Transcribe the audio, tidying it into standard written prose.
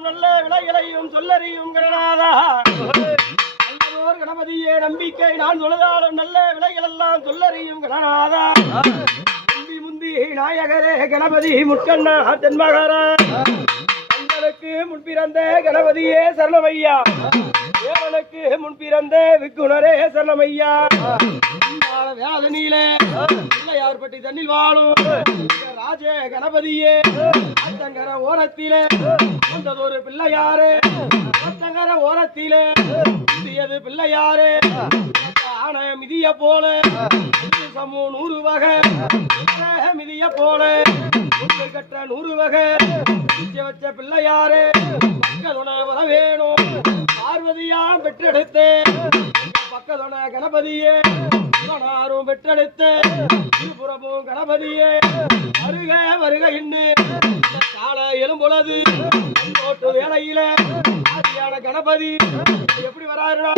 சொல்லுதாலும் நல்ல விலைகளையும் சொல்லறியும் கணநாதா நல்லதோர் கணபதியே நம்பிக்கை நான் சொல்லுதாலும் நல்ல விலைகள் எல்லாம் சொல்லறியும் கணநாதா முந்தி முந்தி நாயகரே கணபதி முட்கண்ணா தென்மகரா தங்களுக்கு முன்பிறந்த கணபதியே சரணமையா தேவனுக்கு முன்பிறந்த விக்குணரே சரணமையா வேதனியிலே பிள்ளையார்பட்டி தண்ணில் வாழும் ராஜ கணபதியே ஆத்தங்கர ஓரத்திலே வந்ததொரு பிள்ளையாரே ஆத்தங்கர ஓரத்திலே இந்தியது பிள்ளையாரே ஆன மிதிய போல சமூ 100 வகை மிதிய போல கற்ற 100 வகை வச்ச பிள்ளையாரே பக்கதுணை வர வேணும் பார்வதியா பெற்றெடுத்து பக்கதுணை கணபதியே நாரும் பெற்றெடுத்த திருபுறமும் கணபதியே வருக வருக இன்னு கால எலும்புலது தோட்டு வேலையில ஆதியான கணபதி எப்படி வராருடா